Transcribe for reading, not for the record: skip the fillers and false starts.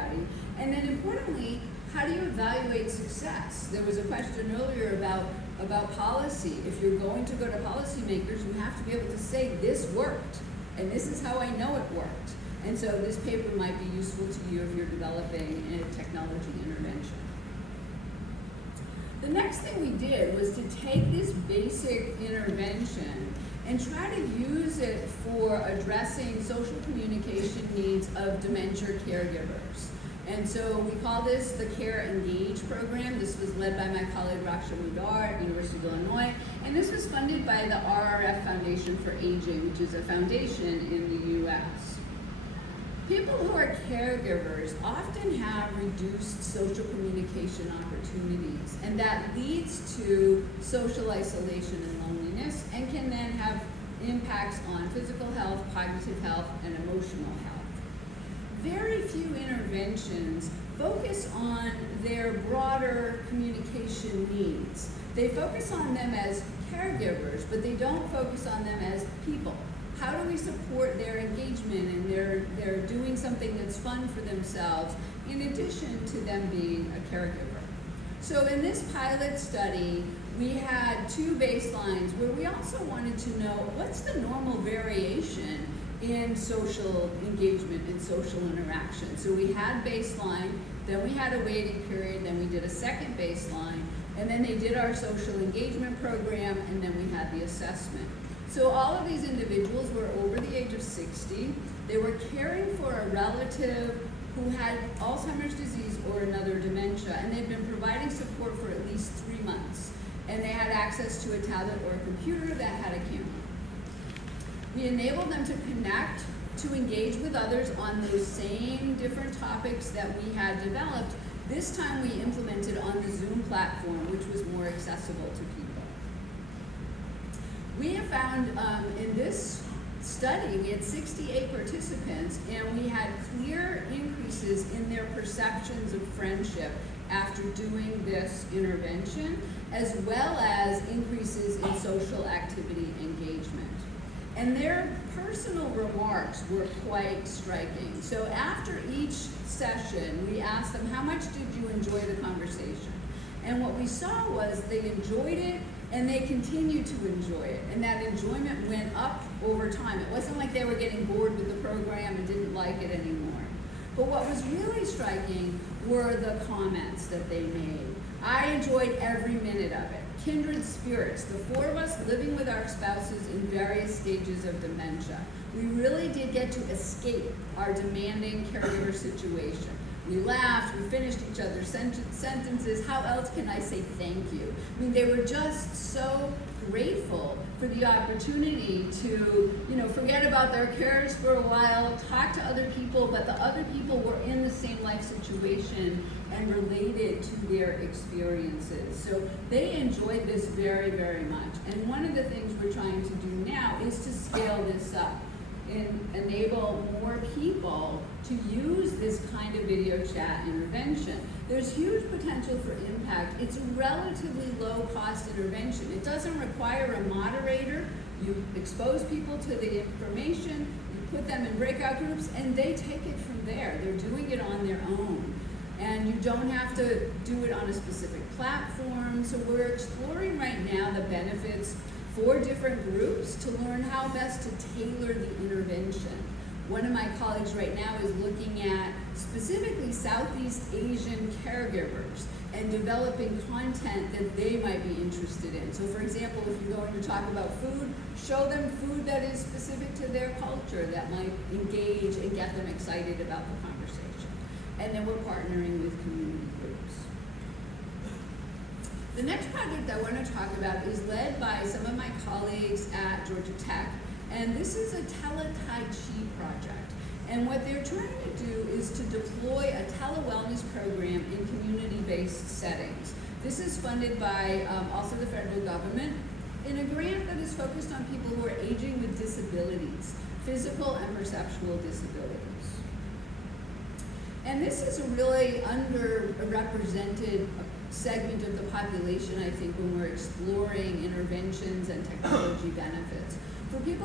everybody? And then importantly, how do you evaluate success? There was a question earlier about policy. If you're going to go to policymakers, you have to be able to say, this worked, and this is how I know it worked. And so this paper might be useful to you if you're developing a technology intervention. The next thing we did was to take this basic intervention and try to use it for addressing social communication needs of dementia caregivers. And so we call this the Care Engage program. This was led by my colleague Raksha Mudar at University of Illinois, and this was funded by the RRF Foundation for Aging, which is a foundation in the US. People who are caregivers often have reduced social communication opportunities, and that leads to social isolation and loneliness, and can then have impacts on physical health, cognitive health, and emotional health. Very few interventions focus on their broader communication needs. They focus on them as caregivers, but they don't focus on them as people. How do we support their engagement and they're doing something that's fun for themselves in addition to them being a caregiver? So in this pilot study, we had two baselines where we also wanted to know what's the normal variation in social engagement and social interaction. So we had baseline, then we had a waiting period, then we did a second baseline, and then they did our social engagement program, and then we had the assessment. So all of these individuals were over the age of 60. They were caring for a relative who had Alzheimer's disease or another dementia, and they'd been providing support for at least 3 months. And they had access to a tablet or a computer that had a camera. We enabled them to connect, to engage with others on those same different topics that we had developed. This time we implemented on the Zoom platform, which was more accessible to people. We have found in this study, we had 68 participants, and we had clear increases in their perceptions of friendship after doing this intervention, as well as increases in social activity engagement. And their personal remarks were quite striking. So after each session, we asked them, how much did you enjoy the conversation? And what we saw was they enjoyed it and they continued to enjoy it. And that enjoyment went up over time. It wasn't like they were getting bored with the program and didn't like it anymore. But what was really striking were the comments that they made. I enjoyed every minute of it. Kindred spirits, the four of us living with our spouses in various stages of dementia. We really did get to escape our demanding caregiver situation. We laughed, we finished each other's sentences. How else can I say thank you? I mean, they were just so grateful for the opportunity to, forget about their cares for a while, talk to other people, but the other people were in the same life situation and related to their experiences. So they enjoyed this very, very much. And one of the things we're trying to do now is to scale this up and enable more people to use this kind of video chat intervention. There's huge potential for impact. It's a relatively low-cost intervention. It doesn't require a moderator. You expose people to the information, you put them in breakout groups, and they take it from there. They're doing it on their own. And you don't have to do it on a specific platform. So we're exploring right now the benefits for different groups to learn how best to tailor the intervention. One of my colleagues right now is looking at specifically Southeast Asian caregivers and developing content that they might be interested in. So for example, if you're going to talk about food, show them food that is specific to their culture that might engage and get them excited about the conversation. And then we're partnering with community groups. The next project I want to talk about is led by some of my colleagues at Georgia Tech, and this is a tele-Tai Chi project. And what they're trying to do is to deploy a tele-wellness program in community-based settings. This is funded by also the federal government in a grant that is focused on people who are aging with disabilities, physical and perceptual disabilities. And this is a really underrepresented segment of the population, I think, when we're exploring interventions and technology benefits. For people